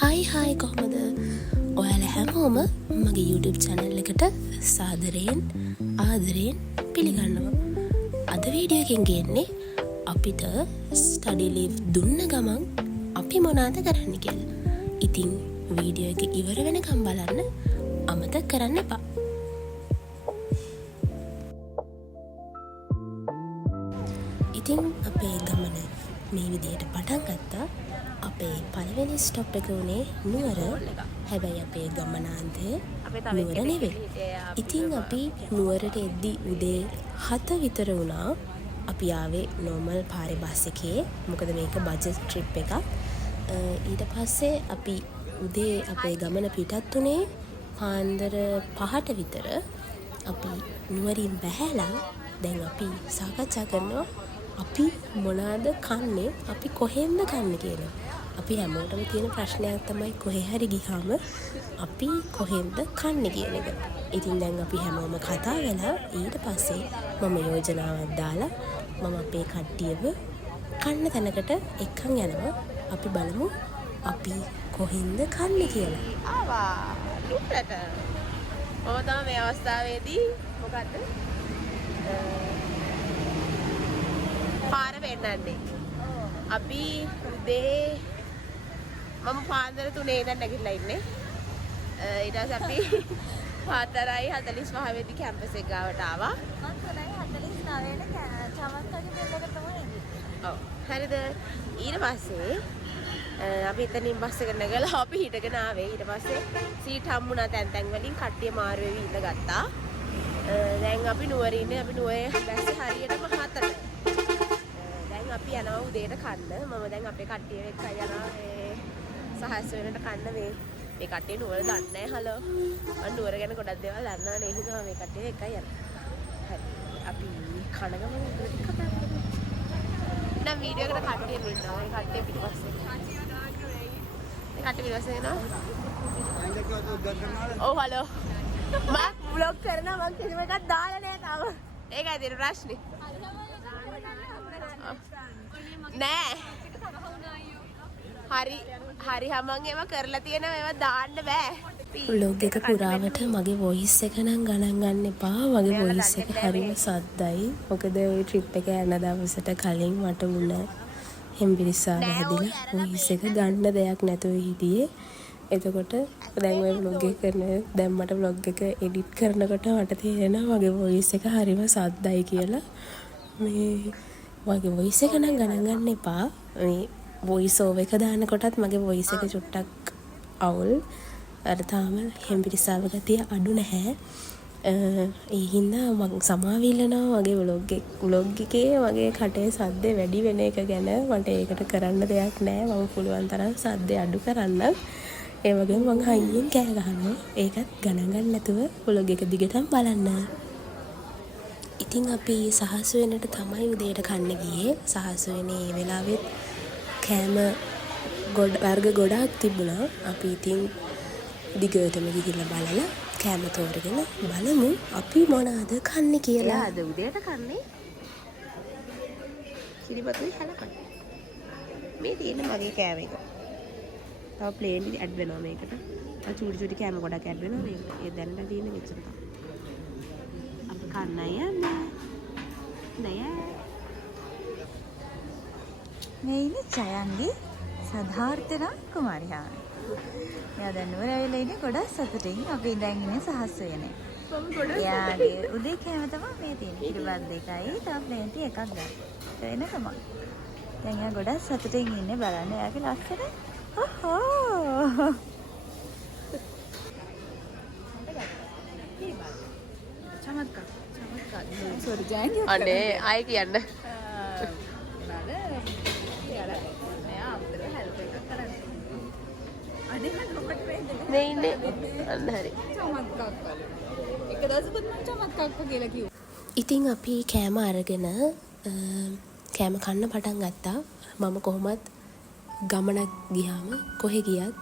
Hi කොහොමද? ඔයාලා හැමෝම මගේ YouTube channel එකට සාදරයෙන් ආදරයෙන් පිළිගන්නවා. අද වීඩියෝ එකෙන් ගන්නේ අපිට study leave දුන්න ගමන් අපි මොනවද කරන්න කියලා. ඉතින් වීඩියෝ එක ඉවර වෙනකම් බලන්න අමතක කරන්න එපා. ඉතින් අපේ ගමන මේ විදිහට පටන් ගත්තා. අපේ පළවෙනි ස්ටොප් එක උනේ නුවර. හැබැයි අපේ ගමනාන්තය නුවර නෙවෙයි. ඉතින් අපි නුවරට එද්දි උදේ 7 විතර වුණා. අපි ආවේ නෝමල් පාරේ බස් එකේ. මොකද මේක බජට් ට්‍රිප් එකක්. ඊට පස්සේ අපි උදේ අපේ ගමන පිටත් උනේ පාන්දර 5ට විතර. අපි නුවරින් බැහැලා දැන් අපි සාකච්ඡා කරනවා අපි මොනවාද කන්නේ, අපි කොහෙන්ද කන්නේ කියලා. අපි හැමෝටම තියෙන ප්‍රශ්නයක් තමයි කොහේ හරි ගියාම අපි කොහෙන්ද කන්නේ කියන එක. ඉතින් දැන් අපි හැමෝම කතා වෙලා ඊට පස්සේ මම යෝජනාවක් දාලා මම අපේ කට්ටියව කන්න තැනකට එක්කන් යනවා. අපි බලමු අපි කොහෙන්ද කන්නේ කියලා. ආවා නුවරට. මම තමයි මේ අවස්ථාවේදී මොකද්ද? පාර වෙන්නන්නේ. අපි උදේ මම පාන්දර 3 ඉඳන් නැගිටලා ඉන්නේ. ඊට පස්සේ අපි 4:45 වෙදි කැම්පස් එක ගාවට ආවා. මම 3:49ට චමත්කගේ දෙල්ලකට තමයි එන්නේ. ඔව්. හරිද? ඊට පස්සේ අපි එතනින් බස් එක නැගලා අපි හිටගෙන ආවේ. ඊට පස්සේ සීට් හම්බුණා තැන් වලින් කට්ටිය මාරු වෙවි ඉඳ ගත්තා. දැන් අපි නුවරේ ඉන්නේ. අපි නුවරේ බැස්සේ හරියටම 4ට. දැන් අපි යනවා උදේට කන්න. මම දැන් අපේ කට්ටිය එක්ක යනවා මේ සහස් වෙනට කන්න මේ කට්ටිය නුවර දන්නේ නැහැ. හලෝ. මම නුවර ගැන ගොඩක් දේවල් දන්නවා නේ. හිතුවා මේ කට්ටිය එක්ක යනවා. හරි. අපි කන ගමන් උඩට කතා කරමු. දැන් වීඩියෝ එකට කට්ටිය ඉන්නවා. මේ කට්ටිය පිටපස්සේ. මේ කට්ටිය පිටපස්සේ එනවා. ඔව් හලෝ. මම vlog කරනවා. මම කිසිම එකක් දාලා නැහැ තාම. ඒකයි තියෙන ප්‍රශ්නේ. නෑ හරි හැමං ඒවා කරලා තියෙනවා. ඒවා දාන්න බෑ. vlog එක පුරාවට මගේ voice එක නම් ගණන් ගන්න එපා. මගේ voice එක හරිම සද්දයි. මොකද ওই trip එක යන දවසට කලින් මට මුල හෙම්බිරිස්සාව හැදිලා voice එක ගන්න දෙයක් නැතුව හිටියේ. එතකොට දැන් ওই vlog එක කරන දැන් මට vlog එක edit කරනකොට මට තේරෙනවා මගේ voice එක හරිම සද්දයි කියලා. මේ මගේ voice එක නම් ගණන් ගන්න එපා. මේ voice over එක දානකොටත් මගේ voice එක චුට්ටක් අවුල්. අර තාම හෙම්බිරිස්සාව ගතිය අඩු නැහැ. ඒ හින්දා මම සමාවිල්ලනවා මගේ vlog එකේ මගේ කටේ සද්දේ වැඩි වෙන එක ගැන. මට ඒකට කරන්න දෙයක් නැහැ. මම පුළුවන් තරම් සද්දේ අඩු කරන්න. ඒ වගේම මම හයියෙන් කෑ ගහනවා. ඒකත් ගණන් ගන්න නැතුව vlog එක දිගටම බලන්න. ඉතින් අපි සහස් වෙනට තමයි උදේට කන්න ගියේ. සහස් වෙනේ ඒ වෙලාවෙත් කෑම වර්ග ගොඩාක් තිබුණා. අපි ඉතින් දිගටම ගිහිල්ලා බලලා කෑම තෝරගෙන බලමු අපි මොනවද කන්නේ කියලා. අද උදේට කන්නේ කිරිබතුයි හලකයි. මේ තියෙන මගේ කෑම එක. තව ප්ලේන් ඇඩ් වෙනවා මේකට. චූටි කෑම ගොඩක් ඇඩ් වෙනවා මේකට. ඒ දැනට තියෙන මෙච්චර තමයි. අපි කන්න යන්නේ. නෑ. මේ ඉන්නේ ජයන්ගේ සදාර්ථනා කුමාරියා. මෙයා දැන් නුවර ඇවිල්ලා ඉන්නේ ගොඩක් සතුටින්. අපි දැන් ඉන්නේ සහස් වෙනේ. එයාගේ උදේ කෑම තමයි මේ තියෙන්නේ. කිරිබත් දෙකයි තව ප්ලේන්ටි එකක් ගන්න. වෙන තමයි. දැන් එයා ගොඩක් සතුටින් ඉන්නේ. බලන්න එයාගේ ලස්සන. ඔහෝ. චමත්කාර. සෝරි ජයන්ගේ. අනේ ආයි කියන්න. නේ ඉන්නේ. අන්න හරි. ඉතින් අපි කෑම අරගෙන කෑම කන්න පටන් ගත්තා. මම කොහොමත් ගමනක් ගියාම කොහෙ ගියත්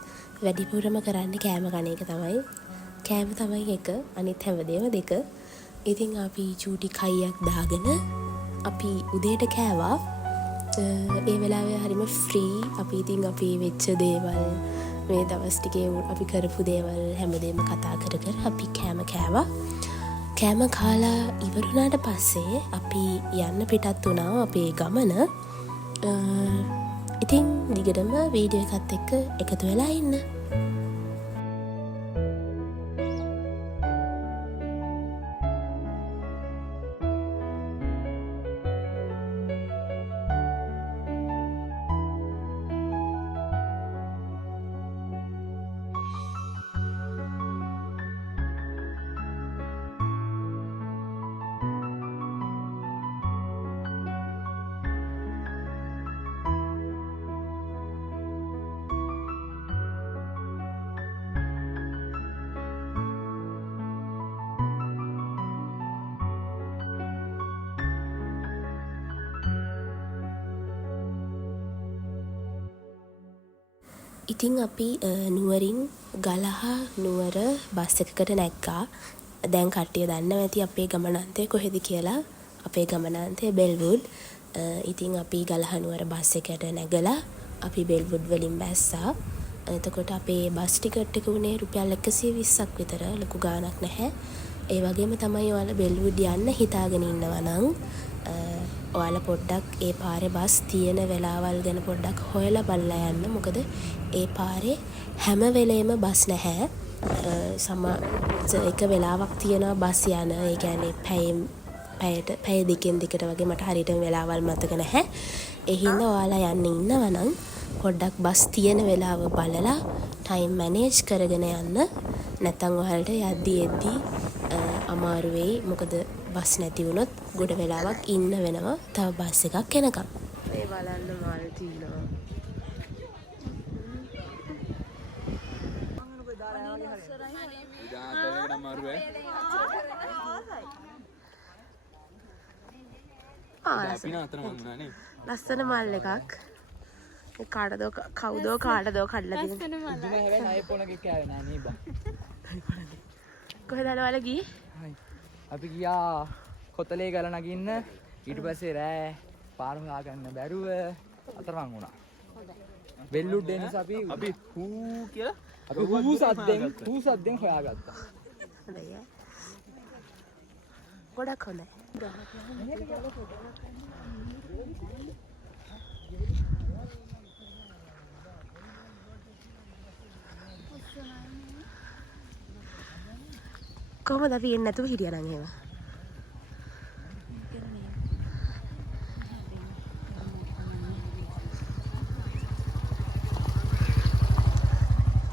වැඩිපුරම කරන්නේ කෑම කන එක තමයි. කෑම තමයි එක, අනිත් හැමදේම දෙක. ඉතින් අපි චූටි කයියක් දාගෙන අපි උදේට කෑවා. ඒ වෙලාවේ හරිම ෆ්‍රී. අපි ඉතින් අපි වෙච්ච දේවල් මේ දවස් ටිකේ අපි කරපු දේවල් හැමදේම කතා කර කර අපි කෑම කෑවා. කෑම කාලා ඉවරුණාට පස්සේ අපි යන්න පිටත් වුණා අපේ ගමන. ඉතින් දිගටම වීඩියෝ එකත් එක්ක එකතු වෙලා ඉන්න. ඉතින් අපි නුවරින් ගලහා නුවර බස් එකකට නැග්ගා. දැන් කට්ටිය දන්නවා ඇති අපේ ගමනාන්තය කොහෙද කියලා. අපේ ගමනාන්තය බෙල්වුඩ්. ඉතින් අපි ගලහා නුවර බස් එකට නැගලා අපි බෙල්වුඩ් වලින් බැස්සා. එතකොට අපේ බස් ටිකට් එක උනේ රුපියල් 120ක් විතර. ලොකු ගාණක් නැහැ. ඒ වගේම තමයි ඔයාලා බෙල්වුඩ් යන්න හිතාගෙන ඉන්නවා නම් ඔයාලා පොඩ්ඩක් ඒ පාරේ බස් තියෙන වෙලාවල් ගැන පොඩ්ඩක් හොයලා බලලා යන්න. මොකද ඒ පාරේ හැම වෙලේම බස් නැහැ. එක වෙලාවක් තියෙනවා බස් යන. ඒ කියන්නේ පැය දෙකෙන් දෙකට වගේ මට හරියටම වෙලාවල් මතක නැහැ. ඒ හින්දා ඔයාලා යන්න ඉන්නවා නම් පොඩ්ඩක් බස් තියෙන වෙලාව බලලා ටයිම් මැනේජ් කරගෙන යන්න. නැත්නම් ඔයාලට යද්දී අමාරු වෙයි. මොකද බස් නැති වුණොත් ගොඩ වෙලාවක් ඉන්න වෙනවා තව බස් එකක් එනකම්. මේ බලන්න මල් තියෙනවා. ලස්සන මල් එකක්. කාටදෝ කවුදෝ කාටදෝ කඩලා තියෙනවා. කොහෙද ඔයාලා ගියේ? අපි ගියා කොතලේ ගල නගින්න. ඊට පස්සේ රෑ පාර හොයාගන්න බැරුව අතරමං වුණා. බෙල්ලුඩ් එන නිසා අපි හූ කියලා අපි හූ සද්දෙන් හොයාගත්තා. හොඳයි. ගොඩක් හොඳයි. කොහොමද අපි එන්නේ නැතුව හිටියා නම් එහෙම?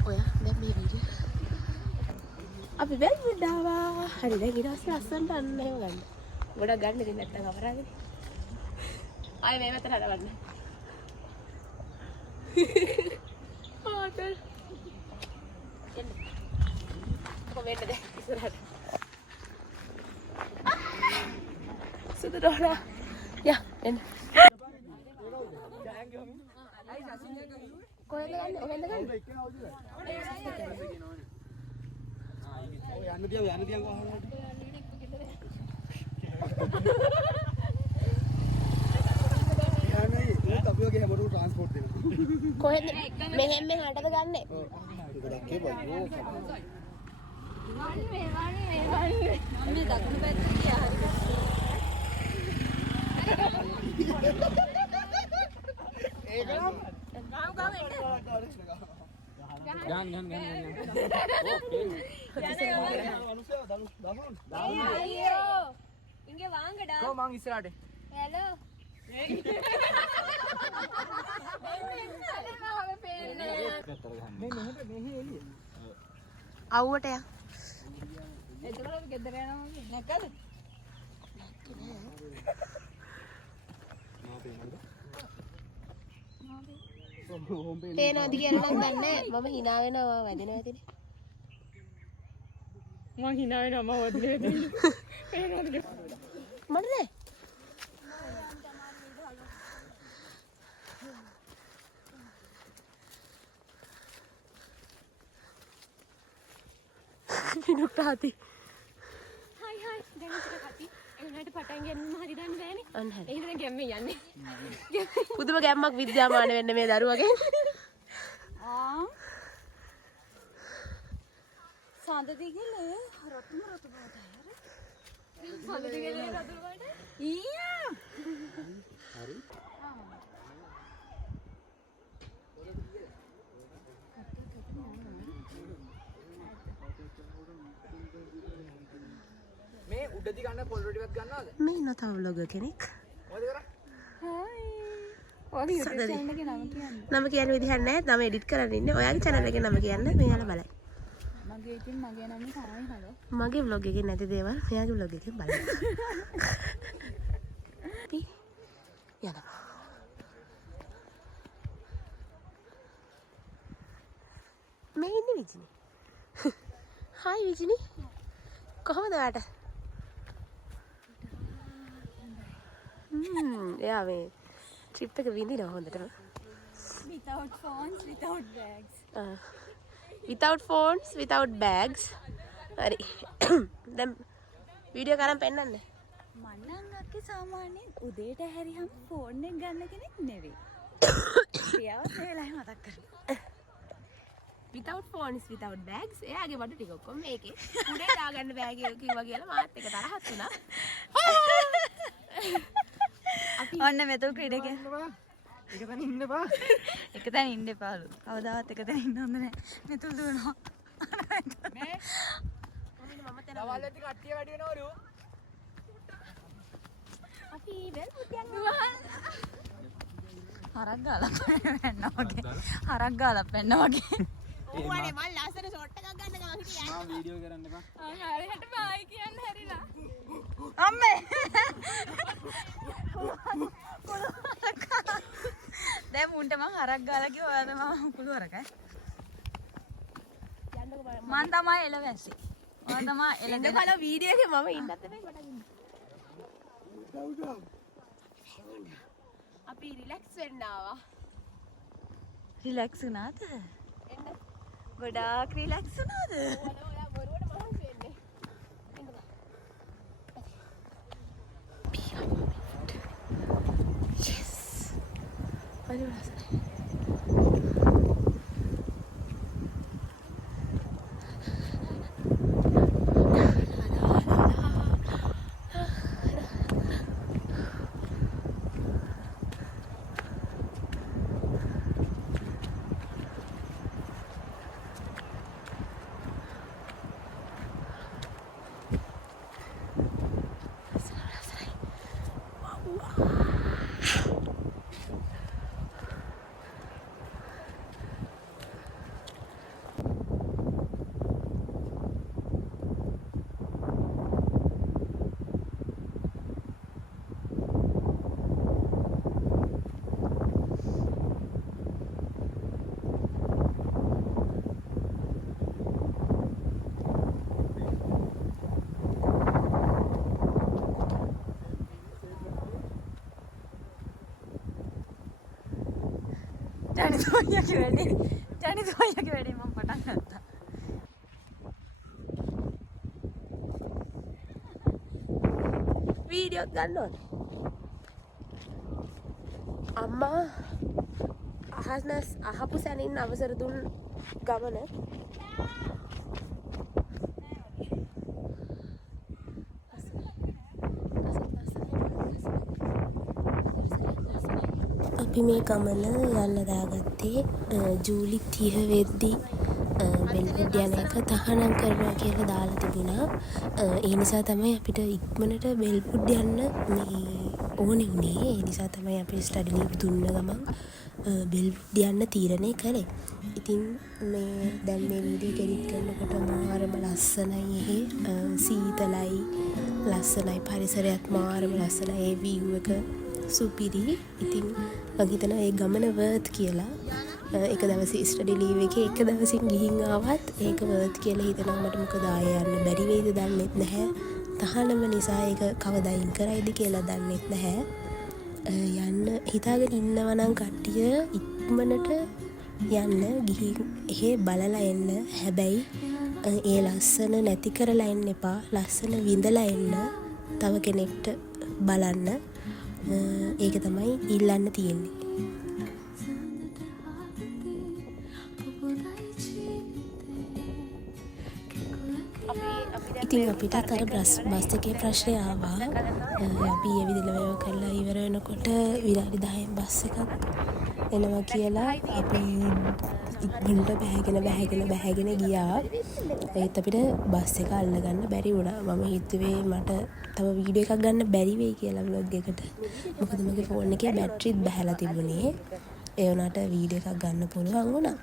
ඔයා දැන් මේ වීඩියෝ අපි බෙල්වුඩ් ආවා. හරි දැන් ඊට පස්සේ අස්සන්ට අන්න එහෙම ගන්න. ගොඩක් ගන්න ඉතින් නැත්තම් අපරාධනේ. ආයෙ මේ මතර හදවන්න. ආතල්. කොමෙන්ට් දෙන්න ඉස්සරහට. සුදු ඩෝලා. යා එන්න. කොහෙද ගන්නේ? ඔහෙන්ද ගන්නේ? යන්න දියන් කොහොමද? කොහෙද මෙහෙම මෙහාටද ගන්නෙ? இங்க வாங்கடா. Go mang இஸ்ராடே. Hello. අවුවට යා. එතකොට අපි ගෙදර යනවා නැකද? පේනවද කියලා නම් දන්නේ. මම hina වෙනවා වැදෙනවා ඇතිනේ. මං hina වෙනවා මම වදිනේ ඇතිනේ. පේනවද? මට නෑ. ඉනුක්ටාති. හයි හයි දැන් ඉතල කටි. එන්නට පටන් ගන්නම හරි දන්නේ නෑනේ. අන්න හරි. එහෙනම් ගැම්මේ යන්නේ. පුදුම ගැම්මක් විද්‍යාමාන වෙන්න මේ දරුවගෙන්. මද දිගලේ රතුම රතු බාටයි අර. මද දිගලේ රතු බාට. ඊයා. හරි. මේ උඩදි ගන්න පොල් රොටිවත් ගන්නවද? මේ ඉන්න තව vlogger කෙනෙක්. මොකද කරන්නේ? හායි. ඔයාගේ YouTube channel එකේ නම කියන්න. නම කියන්න විදිහක් නැහැ. නම එඩිට් කරන්න ඉන්නේ. ඔයාගේ channel එකේ නම කියන්න. මෙයාලා බලන්න. මගේ ඉතින් මගේ නම තමයි හලෝ. මගේ vlog එකේ නැති දේවල් මෙයාගේ vlog එකේ බලන්න. අපි යනවා. මේ ඉන්නේ විජිනි. හායි විජිනි. කොහමද ඔයාට? එයා මේ ට්‍රිප් එක විඳිනවා හොඳටම. Without phones, without bags. Without phones, without bags. හරි. දැන් වීඩියෝ කරන් පෙන්නන්න. මන්නම් අක්කේ සාමාන්‍යයෙන් උදේට හැරියම් ෆෝන් එක ගන්න කෙනෙක් නෙවෙයි. ක්‍රියාවත් මේ වෙලාවේ මතක් කරගන්න. Without phones, without bags. එයාගේ බඩු ටික ඔක්කොම මේකේ. උඩේ දාගන්න බෑග් එක කිව්වා කියලා මාත් එක තරහත් වුණා. ඔන්න මෙතන ක්‍රීඩකයා. එක තැන ඉන්න බා. එක තැන ඉන්න එපාලු. කවදාවත් එක තැන ඉන්න හොඳ නැහැ. මෙතන දුවනවා. මේ දවල් ඇති කට්ටිය වැඩි වෙනවලු. අපි වෙල් පුතියන් හරක් ගාලා පැන්න වගේ. හරක් ගාලා පැන්න වගේ. ඕවනේ මල් ලස්සන ෂොට් එකක් ගන්න ගමන් හිටියා. මම වීඩියෝ කරන්න එපා. හරියට බායි කියන්න හැරිලා. අම්මේ. දැන් මුන්ට මං හරක් ගාලා කිව්වා ඔයා තමයි කුළු හරකයි. මං තමයි එළවැස්සි. ඔයා තමයි එළදෙන. බලව වීඩියෝ එකේ මම ඉන්නත් නෙමෙයි මට ඉන්න. අපි රිලැක්ස් වෙන්න ආවා. රිලැක්ස් වුණාද? එන්න. ගොඩාක් රිලැක්ස් වුණාද? ඔයා බොරුවට මහන්සි වෙන්නේ. Yes. හරි රසයි. ජනිතෝයගේ වැඩේ මම පටන් ගත්තා. වීඩියෝ ගන්න ඕනේ. අම්මා අහපු සැනින් අවසර දුන් ගමන අපි මේ ගමන යන්න දාගත්තේ ජූලි 30 වෙද්දී බෙල්වුඩ් යන එක තහනම් කරනවා කියලා දාලා තිබුණා. ඒ නිසා තමයි අපිට ඉක්මනට බෙල්වුඩ් යන්න මේ ඕනේ උනේ. ඒ නිසා තමයි අපි ස්ටඩි ලීව් දුන්න ගමන් බෙල්වුඩ් යන්න තීරණය කළේ. ඉතින් මේ දැන් මේ වීඩියෝ එඩිට් කරනකොට මාරම ලස්සනයි එහෙ සීතලයි ලස්සනයි පරිසරයත් මාරම ලස්සනයි. ඒ view එක සුපිරි. ඉතින් මම හිතනවා ඒ ගමන වර්ත් කියලා. එක දවසේ ස්ටඩි ලීව් එකේ එක දවසින් ගිහින් ආවත් ඒක වර්ත් කියලා හිතනවා. මට මොකද ආයෙ යන්න බැරි වෙයිද දන්නෙත් නැහැ. තහනම නිසා ඒක කවදා ඉන් කරයිද කියලා දන්නෙත් නැහැ. යන්න හිතාගෙන ඉන්නවා නම් කට්ටිය ඉක්මනට යන්න ගිහින් එහෙ බලලා එන්න. හැබැයි ඒ ලස්සන නැති කරලා එන්න එපා. ලස්සන විඳලා එන්න. තව කෙනෙක්ට බලන්න. ඒක තමයි ඉල්ලන්න තියෙන්නේ. ඉතින් අපිටත් අර බස් එකේ ප්‍රශ්නය ආවා. අපි ඇවිදලා මේව කරලා ඉවර වෙනකොට විනාඩි 10න් බස් එකක් එනවා කියලා අපි ඉක්මනට බැහැගෙන ගියා. ඒත් අපිට බස් එක අල්ලගන්න බැරි වුණා. මම හිතුවේ මට තව වීඩියෝ එකක් ගන්න බැරි වෙයි කියලා vlog එකට. මොකද මගේ ෆෝන් එකේ බැටරිත් බැහැලා තිබුණේ. ඒ වුණාට වීඩියෝ එකක් ගන්න පුළුවන් වුණා.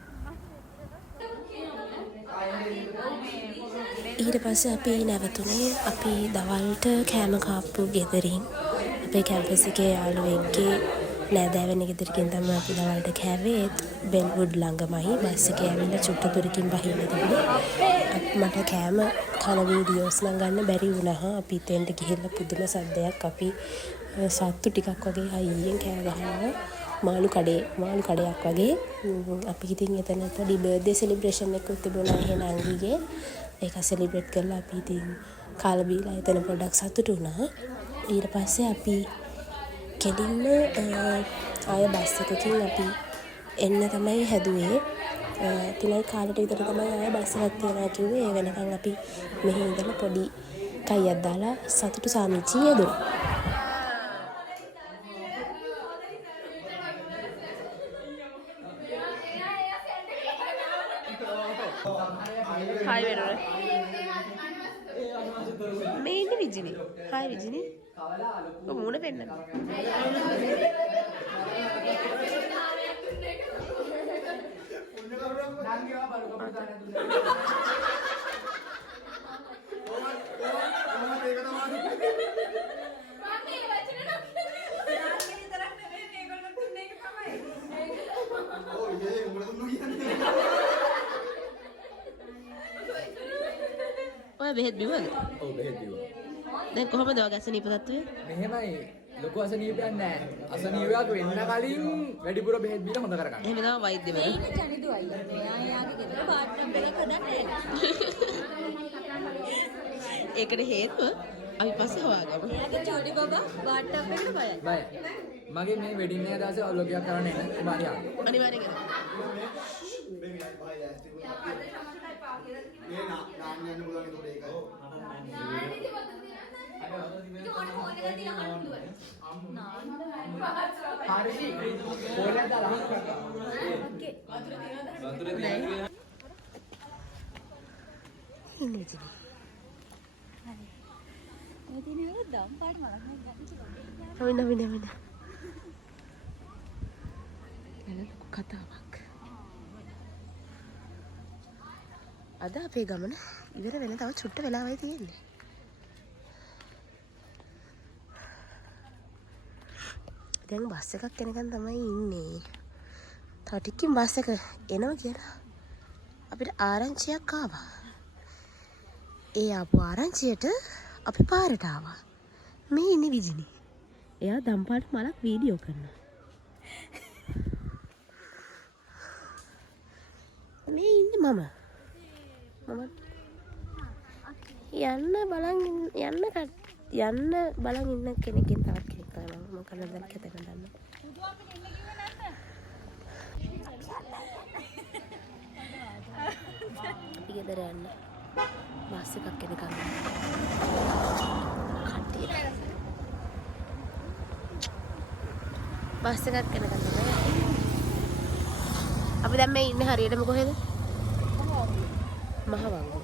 ඊට පස්සේ අපි නැවතුනේ අපි දවල්ට කෑම කාප්පු ගෙදරින් අපේ කැම්පස් එකේ යාළුවෙක්ගේ නෑදෑවෙන ගෙදරකින් තමයි අපි දවල්ට කෑවේ. බෙල්වුඩ් ළඟමයි බස් එකේ ඇවිල්ලා චුට්ට දුරකින් බහින්න තිබුණේ. මට කෑම කන වීඩියෝස් නම් ගන්න බැරි වුණා. අපි තෙන්ට ගිහිල්ලා පුදුම සද්දයක් අපි සත්තු ටිකක් වගේ හයියෙන් කෑ ගහනවා. මාළු කඩයක් වගේ. අපි ඉතින් එතන පොඩි බර්ත්ඩේ සෙලිබ්‍රේෂන් එකක් තිබුණා එහෙනම් අංගිගේ. ඒක සෙලිබ්‍රේට් කරලා අපි ඉතින් කාලා බීලා එතන පොඩ්ඩක් සතුටු වුණා. ඊට පස්සේ අපි කෙලින්ම ආය බස් එකකින් අපි එන්න තමයි හැදුවේ. 3 කාලට විතර තමයි ආය බස් එකක් තියනවා කිව්වේ. ඒ වෙනකන් අපි මෙහි ඉඳලා පොඩි කයියක් දාලා සතුටු සාමිචි යදුවා. හායි වෙනවද? මේ ඉන්නේ විජිනි. හායි විජිනි. ඔය මූණ පෙන්නන්න. ඔය බෙහෙත් බිව්වද? ඔව් බෙහෙත් බිව්වා. දැන් කොහමද ඔය ගැසනීප තත්ත්වය? මෙහෙමයි ලොකු අසනීපයක් නැහැ. අසනීපයක් වෙන්න කලින් වැඩිපුර බෙහෙත් බීලා හොඳ කරගන්න. එහෙම තමයි වෛද්‍යවරු. මේක ජනිදු අයියා. මෙයා යාගේ ගෙදර බාත්ටබ් එකක් හදන්නේ නැහැ. ඒකට හේතුව අපි පස්සේ හොයාගමු. එයාගේ චෝඩි බබා බාත්ටබ් එකට බයයි. බය. මගේ මේ වෙඩින් එක දවසේ අවලෝකයක් කරන්න එන්න මාරියා. අනිවාර්යෙන් එනවා. කතාවක්. අද අපේ ගමන ඉවර වෙන තව චුට්ට වෙලාවයි තියෙන්නේ. දැන් බස් එකක් එනකන් තමයි ඉන්නේ. තව ටිකකින් බස් එක එනවා කියලා අපිට ආරංචියක් ආවා. ඒ ආපු ආරංචියට අපි පාරට ආවා. මේ ඉන්නේ විජිනි. එයා දම්පාට මලක් වීඩියෝ කරනවා. මේ ඉන්නේ මම යන්න බලන් ඉන්න කෙනෙක්ගෙන් තවත් කෙනෙක් තමයි මම කරන දේ කතා කරන්න. අපි ගෙදර යන්න. බස් එකක් එනකම්. කට්ටිය. බස් එකක් එනකම් තමයි. අපි දැන් මේ ඉන්නේ හරියටම කොහෙද? මහවංගු.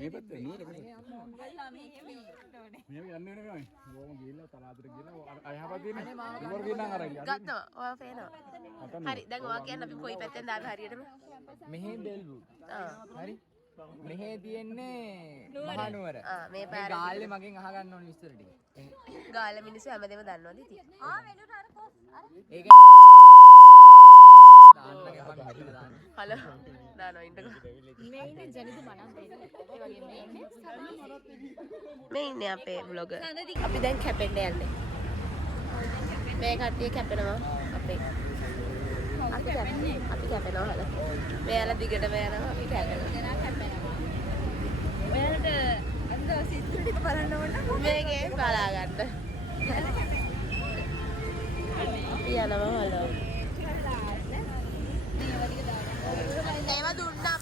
මේ පැත්තේ නුවර මේ යන්න වෙන ගමන් ගෝම ගිහිල්ලා තලාතර ගිහිල්ලා අයහපත් තියෙන්නේ නුවර ගිහින් නම් අරන් ගත්තා. ඔයා පේනවා. හරි දැන් ඔයා කියන්නේ අපි කොයි පැත්තෙන්ද ආවේ හරියටම? මෙහි බෙල්වුඩ්. හරි. මෙහි තියෙන්නේ මහා නුවර. මේ ගාල්ලේ මගෙන් අහගන්න ඕනේ විස්තර ටික. ගාල්ල මිනිස්සු හැමදේම දන්නවද ඉතින්? වෙලුට අර පොස් අර ඒක හලෝ දානවා ඉන්නකෝ. මේ ඉන්නේ ජනිදු මනම් දෙන්නේ. ඒ වගේ මේ ඉන්නේ මේ ඉන්නේ අපේ බ්ලොගර්. අපි දැන් කැපෙන්න යන්නේ. මේ කට්ටිය කැපෙනවා අපේ. අපි කැපෙනවා හල. මෙයාලා දිගටම යනවා අපි කැපෙනවා. ඔයාලට අද දවසේ ඉතුරු ටික බලන්න ඕන නම් මේකේ බලා ගන්න. අපි යනවා හලෝ.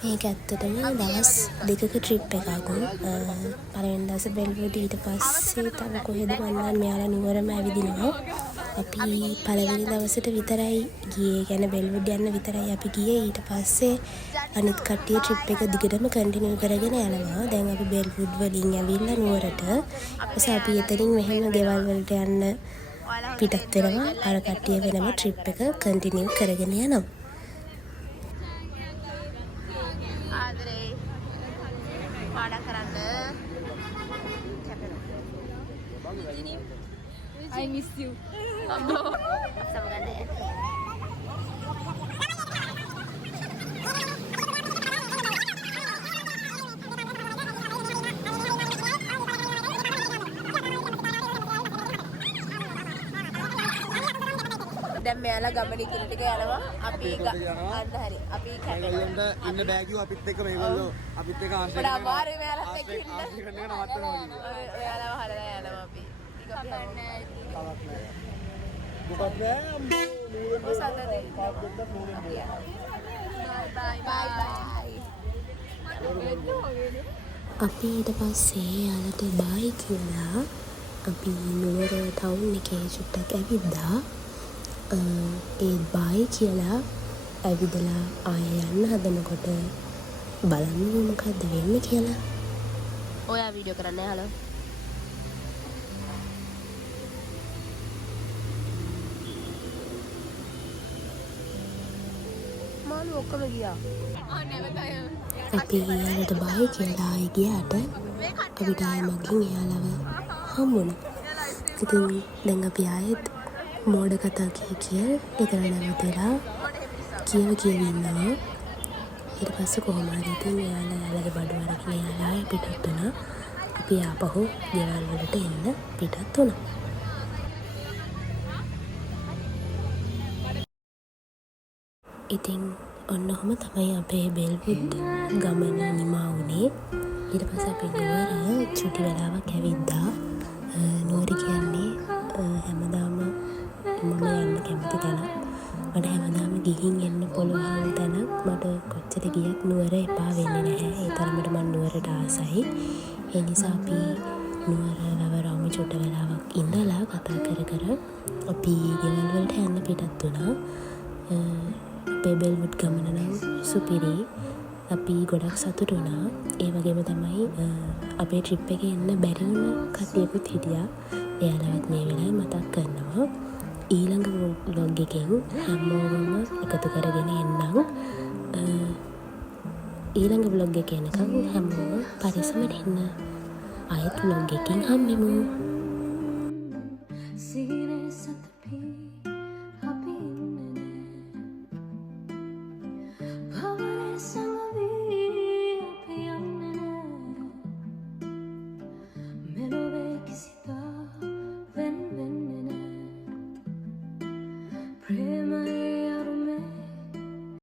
මේක ඇත්තටම දවස් දෙකක ට්‍රිප් එකක්. පළවෙනි දවසේ බෙල්වුඩ් ඊට පස්සේ තව කොහෙද මන්දන් මෙයාලා නුවරම ඇවිදිනවා. අපි පළවෙනි දවසට විතරයි ගියේ. කියන්නේ බෙල්වුඩ් යන්න විතරයි අපි ගියේ. ඊට පස්සේ අනිත් කට්ටිය ට්‍රිප් එක දිගටම කන්ටිනියු කරගෙන යනවා. දැන් අපි බෙල්වුඩ් වලින් ඇවිල්ලා නුවරට. ඊපස්සේ අපි එතනින් මෙහෙම ගෙවල් වලට යන්න පිටත් වෙනවා. අර කට්ටිය වෙනම ට්‍රිප් එක කන්ටිනියු කරගෙන යනවා. ආදරේ පාඩම් කරන්න I miss you. සමගන්නේ දැන් මෙයාලා ගමන ඉදිරියට යනවා. අපි අන්න හරි. අපි ඒගොල්ලන්ට ඉන්න බෑ කිව්වා අපිත් එක්ක මේගොල්ලෝ අපිත් එක්ක ආශ්‍රය පොඩා අමාරුයි මෙයාලත් එක්ක ඉන්න. ආශ්‍රය කරන එක නවත්තනවා කිව්වා. ඔයාලව හරලා යනවා අපි. කමක් නෑ අම්මෝ අපි ඊට පස්සේ යාලට බයි කියලා අපි නුවර ටවුන් එකේ චුට්ටක් ඇවිද්දා. ඒ බයි කියලා ඇවිදලා ආයෙ යන්න හදනකොට බලන්න මොකද්ද වෙන්නේ කියලා. ඔයා වීඩියෝ කරන්නේ හලෝ. මාළු ඔක්කොම ගියා. අපි යාලට බයි කියලා ආයෙ ගියාට අපිට ආයෙ මගින් එයාලව හම්බුණා. ඉතින් දැන් අපි ආයෙත් මෝඩ කතා කිය ගෙදර නැවතලා කියව ඉන්නවා. ඊට පස්සේ කොහොම හරි ඉතින් යාලගේ බඩු අරගෙන යාලා ආයෙ පිටත් වුණා. අපි ආපහු ගෙවල් වලට එන්න පිටත් වුණා. ඉතින් ඔන්න ඔහොම තමයි අපේ බෙල්වුඩ් ගමන නිමා වුණේ. ඊට පස්සේ අපි නුවර චුටි වෙලාවක් ඇවිද්දා. නුවර කියන්නේ හැමදාම මම යන්න කැමති තැනක්. මට හැමදාම ගිහින් එන්න පුළුවන් තැනක්. මට කොච්චර ගියත් නුවර එපා වෙන්නේ නැහැ. ඒ තරමට මම නුවරට ආසයි. ඒ නිසා අපි නුවර රවරාම චුට්ට වෙලාවක් ඉඳලා කතා කර අපි ගෙවල් වලට යන්න පිටත් වුණා. අපේ බෙල්වුඩ් ගමන නම් සුපිරි. අපි ගොඩක් සතුටු වුණා. ඒ වගේම තමයි අපේ ට්‍රිප් එකේ එන්න බැරි වුණ කට්ටියකුත් හිටියා. එයාලවත් මේ වෙලාවේ මතක් කරනවා. ඊළඟ vlog එකෙන් හැමෝම එකතු කරගෙන එන්නම්. ඊළඟ vlog එක එනකම් හැමෝම පරිස්සමෙන් ඉන්න. ආයෙත් vlog එකකින් හම්බෙමු.